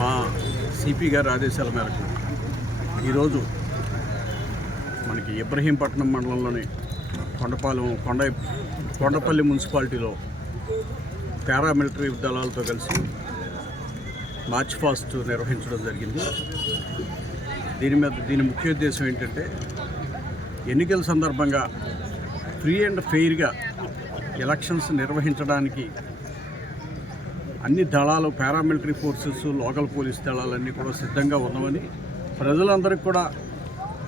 మా ఎస్పీ గారి ఆదేశాల మేరకు ఈరోజు మనకి ఇబ్రహీంపట్నం మండలంలోని కొండపాలెం కొండ కొండపల్లి మున్సిపాలిటీలో పారామిలిటరీ దళాలతో కలిసి మార్చ్ ఫాస్ట్ నిర్వహించడం జరిగింది. దీని మీద దీని ముఖ్య ఉద్దేశం ఏంటంటే ఎన్నికల సందర్భంగా ఫ్రీ అండ్ ఫెయిర్గా ఎలక్షన్స్ నిర్వహించడానికి అన్ని దళాలు పారామిలిటరీ ఫోర్సెస్ లోకల్ పోలీస్ దళాలన్నీ కూడా సిద్ధంగా ఉన్నామని ప్రజలందరికీ కూడా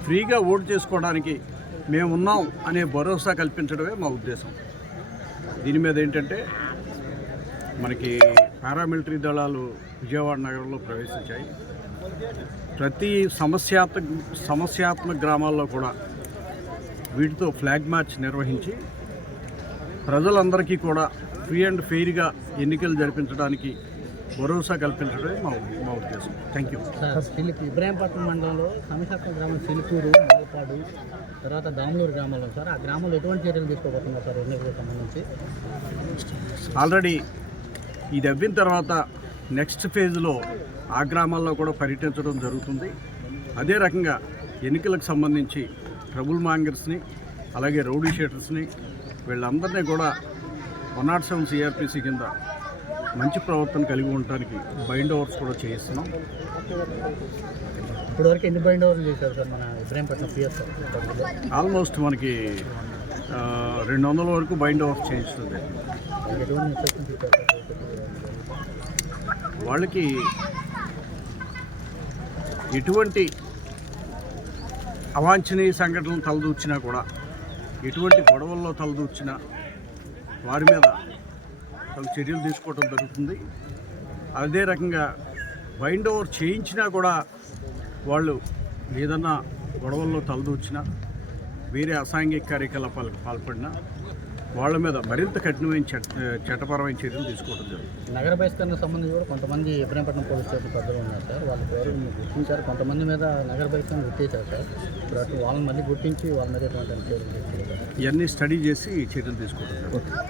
ఫ్రీగా ఓటు చేసుకోవడానికి మేము ఉన్నాం అనే భరోసా కల్పించడమే మా ఉద్దేశం. దీని మీద ఏంటంటే మనకి పారామిలిటరీ దళాలు విజయవాడ నగరంలో ప్రవేశించాయి. ప్రతి సమస్యాత్మక సమస్యాత్మక గ్రామాల్లో కూడా వీటితో ఫ్లాగ్ మార్చ్ నిర్వహించి ప్రజలందరికీ కూడా ఫ్రీ అండ్ ఫెయిర్గా ఎన్నికలు జరిపించడానికి భరోసా కల్పించడమే మా మా ఉద్దేశం. థ్యాంక్ యూ చిలుకు ఇబ్రాహీంపట్నం మండలంలో సమీశాఖ గ్రామం చిలుకూరు మాలపాడు తర్వాత దాములూరు గ్రామంలో సార్ ఆ గ్రామంలో ఎటువంటి చర్యలు తీసుకోబోతున్నారు సార్ ఎన్నికలకు సంబంధించి? ఆల్రెడీ ఇది అవ్విన తర్వాత నెక్స్ట్ ఫేజ్లో ఆ గ్రామాల్లో కూడా పర్యటించడం జరుగుతుంది. అదే రకంగా ఎన్నికలకు సంబంధించి ట్రబుల్ మాంగర్స్ని అలాగే రౌడీ షీటర్స్ని వీళ్ళందరినీ కూడా వన్ నాట్ సెవెన్ సిఆర్పిసి కింద మంచి ప్రవర్తన కలిగి ఉండటానికి బైండ్ ఓవర్స్ కూడా చేయిస్తున్నాం. ఇప్పటివరకు ఎన్ని బైండ్ ఓవర్లు చేశారు సార్ మన ఇబ్రాహీంపట్నం పిఎస్ ఆల్మోస్ట్ మనకి రెండు వందల వరకు బైండ్ ఓవర్స్ సార్ వాళ్ళకి ఎటువంటి అవాంఛనీయ సంఘటనలు తలదూచినా కూడా ఎటువంటి గొడవల్లో తలదూచినా వారి మీద తమ చర్యలు తీసుకోవడం జరుగుతుంది. అదే రకంగా బైండ్ ఓవర్ చేయించినా కూడా వాళ్ళు ఏదన్నా గొడవల్లో తలదూచినా వేరే అసాంఘిక కార్యకలాపాలకు పాల్పడినా వాళ్ళ మీద మరింత కఠినమైన చట్ట చట్టపరమైన చర్యలు తీసుకోవడం జరుగుతుంది. నగర బహిష్కరణ సంబంధించి కూడా కొంతమంది ఇబ్రాహీంపట్నం పోలీస్ స్టేషన్ పెద్దలు ఉన్నారు సార్. వాళ్ళ పేరు మీరు గుర్తించారు. కొంతమంది మీద నగర బహిష్కరణ గుర్తించారు సార్. ఇప్పుడు అటు వాళ్ళని మళ్ళీ గుర్తించి వాళ్ళ మీద ఎటువంటి చర్యలు ఇవన్నీ స్టడీ చేసి చర్యలు తీసుకోవడం జరుగుతుంది.